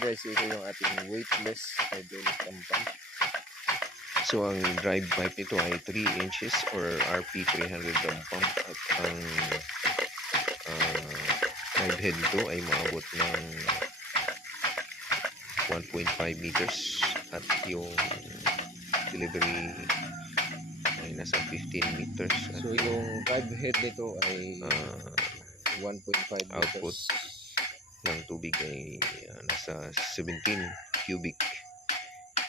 guys, ito yung ating weightless hydraulic pump. So ang drive pipe nito ay 3 inches or RP300 drum pump at ang drive head nito ay maabot ng 1.5 meters at yung delivery ay nasa 15 meters at So yung drive head nito ay 1.5 output meters. ng tubig ay nasa 17 cubic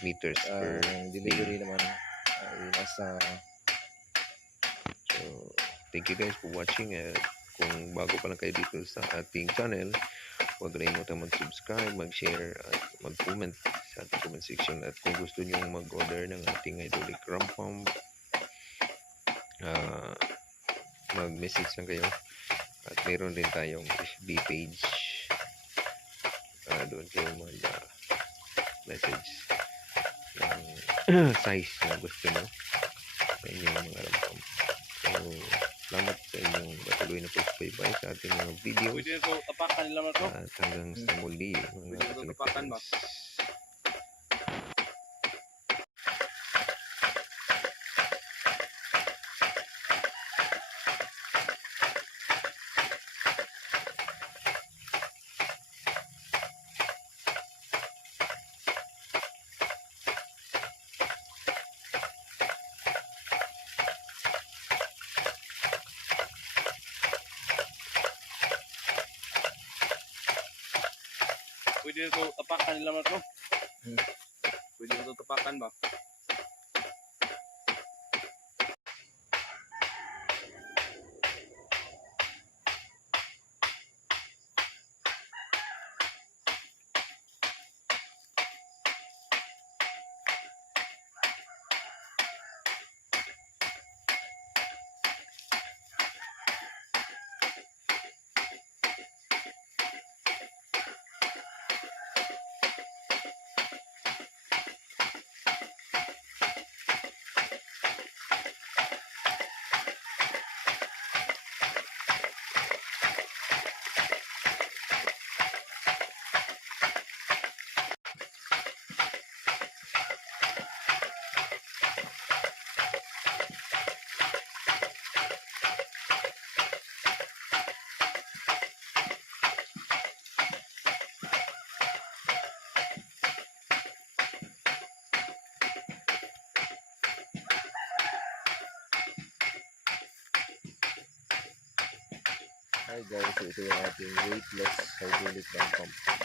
meters per Ang delivery day. naman ay nasa... So thank you guys for watching. Kung bago pa lang kayo dito sa ating channel, huwag kalimutan mag-subscribe, mag-share at mag-comment sa ating comment section. At kung gusto nyo mag-order ng ating hydraulic drum pump, mag-message lang kayo. At meron din tayong FB page. Doon kayo mag-message ng size na gusto nyo sa inyong mga drum pump. So, salamat sa inyong patuloy na pagsubaybay sa ating mga video. Pwede ito tapakan nila mo ito. At hanggang sa muli, mga Pwede ito tapakan ba? Pwede ito tapakan nila mo ito. Pwede ito tapakan ba? Hi guys, ito yung ating weightless hydraulic pump.